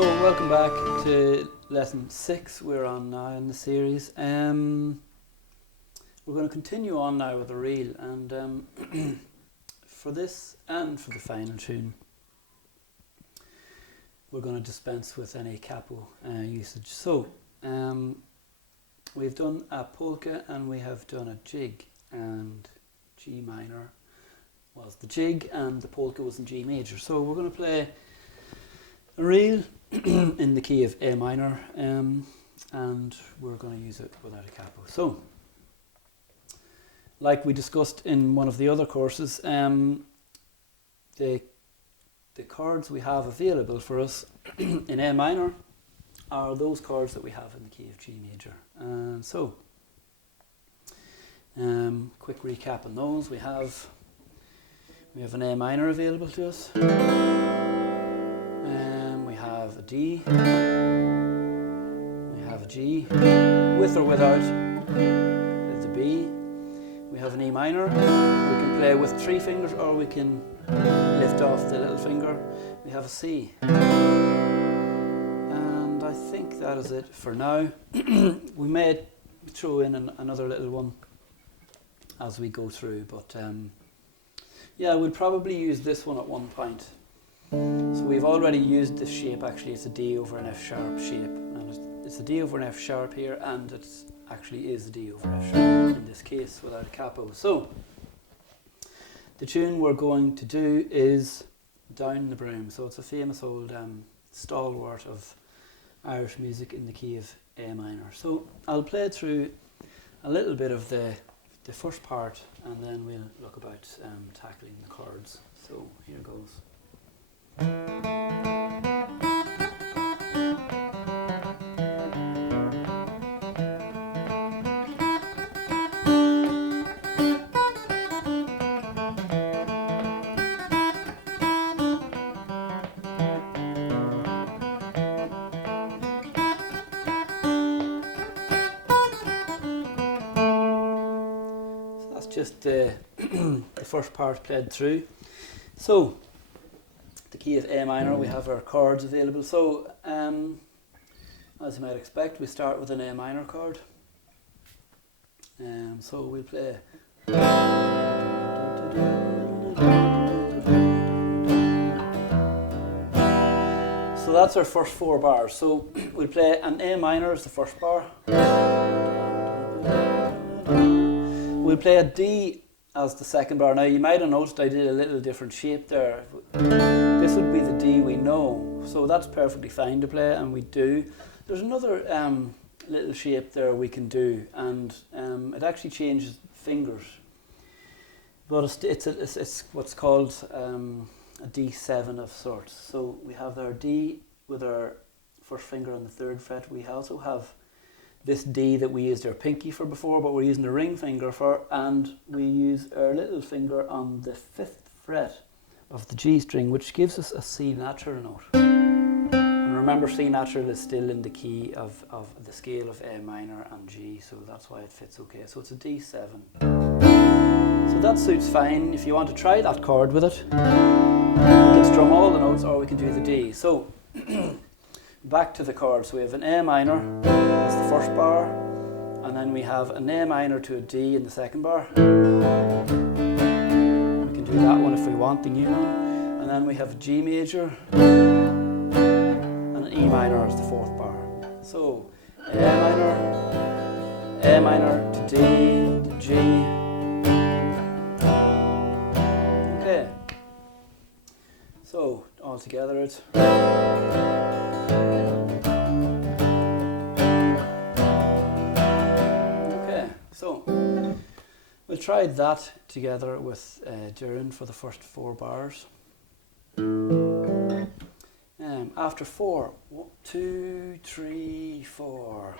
So welcome back to lesson 6 we're on now in the series. We're going to continue on now with the reel, and for this and for the final tune we're going to dispense with any capo usage. So we've done a polka and we have done a jig, and G minor was the jig and the polka was in G major. So we're going to play a reel in the key of A minor, and we're going to use it without a capo. So, like we discussed in one of the other courses, the chords we have available for us in A minor are those chords that we have in the key of G major. And so, quick recap on those. We have an A minor available to us. We have a D. We have a G, with or without the B. We have an E minor. We can play with 3 fingers, or we can lift off the little finger. We have a C. And I think that is it for now. We may throw in another little one as we go through, but yeah, we'll probably use this one at one point. So we've already used this shape. Actually, it's a D over an F sharp shape, and it's a D over an F sharp here, and it actually is a D over F sharp in this case without a capo. So the tune we're going to do is Down the Broom. So it's a famous old stalwart of Irish music in the key of A minor. So I'll play through a little bit of the first part, and then we'll look about tackling the chords. So here goes. Just the first part played through. So the key of A minor, we have our chords available. So as you might expect, we start with an A minor chord. So we'll play. So that's our first 4 bars. So we'll play an A minor as the first bar. We'll play a D as the second bar. Now you might have noticed I did a little different shape there. This would be the D we know, so that's perfectly fine to play, and we do. There's another little shape there we can do, and it actually changes fingers, but it's what's called a D7 of sorts. So we have our D with our first finger on the 3rd fret. We also have this D that we used our pinky for before, but we're using the ring finger for, and we use our little finger on the 5th fret of the G string, which gives us a C natural note. And remember, C natural is still in the key of the scale of A minor and G, so that's why it fits okay. So it's a D7. So that suits fine. If you want to try that chord with it, we can strum all the notes, or we can do the D. So back to the chords. So we have an A minor, that's the first bar, and then we have an A minor to a D in the second bar. We can do that one if we want, the new one. And then we have a G major and an E minor as the 4th bar. So A minor to D to G. Okay. So all together it's. So we'll try that together with Doireann for the first 4 bars. After 4, 1, 2, 3, 4.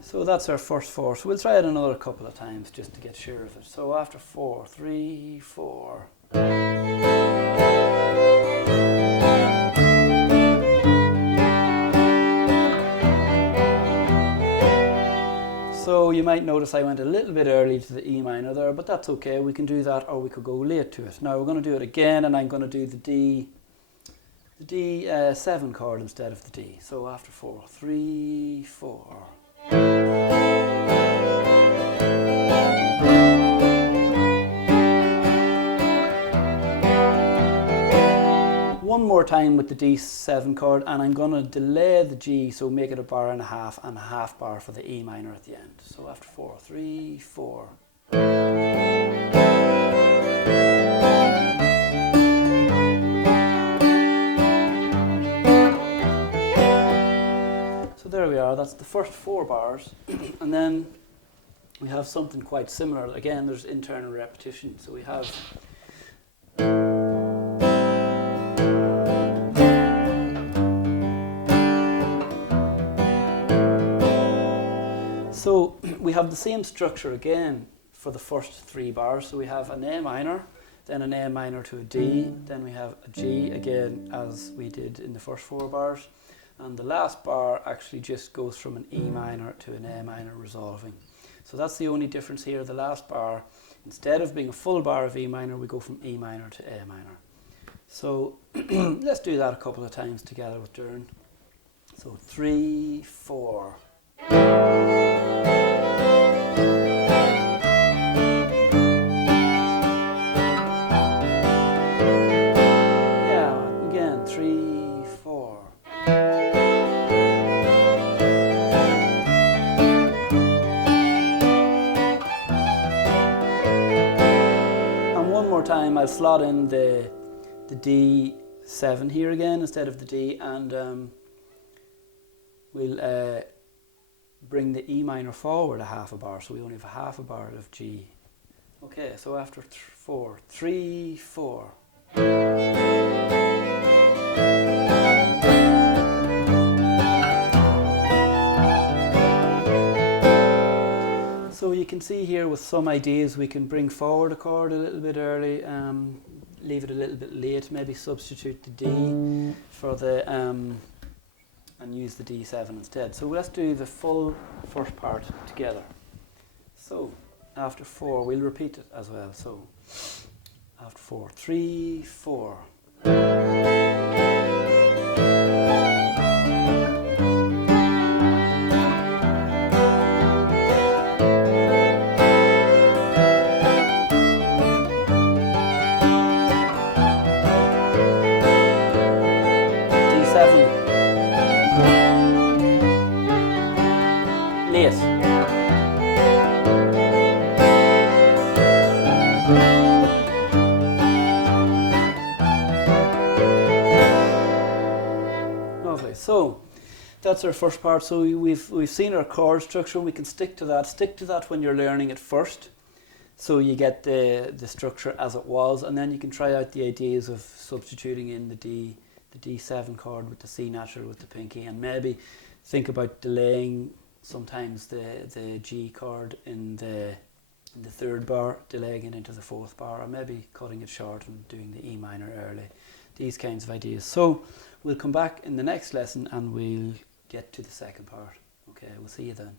So that's our first 4. So we'll try it another couple of times just to get sure of it. So after 4, 3, 4. So you might notice I went a little bit early to the E minor there, but that's okay. We can do that, or we could go late to it. Now we're going to do it again, and I'm going to do the D7 chord instead of the D. So after 4, 3, 4. One more time with the D7 chord, and I'm going to delay the G, so make it a bar and a half bar for the E minor at the end. So after 4, 3, 4. So there we are, that's the first 4 bars. And then we have something quite similar. Again, there's internal repetition. So we have So we have the same structure again for the first 3 bars. So we have an A minor, then an A minor to a D, then we have a G again as we did in the first 4 bars. And the last bar actually just goes from an E minor to an A minor resolving. So that's the only difference here. The last bar, instead of being a full bar of E minor, we go from E minor to A minor. So let's do that a couple of times together with Doireann. So 3, 4. Yeah, again, 3, 4. And one more time, I'll slot in the D7 here again instead of the D, and we'll bring the E minor forward a half a bar, so we only have a half a bar of G. Okay, so after 4, 3, 4. So you can see here with some ideas we can bring forward a chord a little bit early, leave it a little bit late, maybe substitute the D for the and use the D7 instead. So let's do the full first part together. So after 4, we'll repeat it as well. So after 4, 3, 4. Lovely. So that's our first part. So we've seen our chord structure. We can stick to that. Stick to that when you're learning it first, so you get the structure as it was, and then you can try out the ideas of substituting in the D7 chord with the C natural with the pinky, and maybe think about delaying sometimes the G chord in the 3rd bar, delaying it into the 4th bar, or maybe cutting it short and doing the E minor early. These kinds of ideas. So we'll come back in the next lesson and we'll get to the second part. Okay, we'll see you then.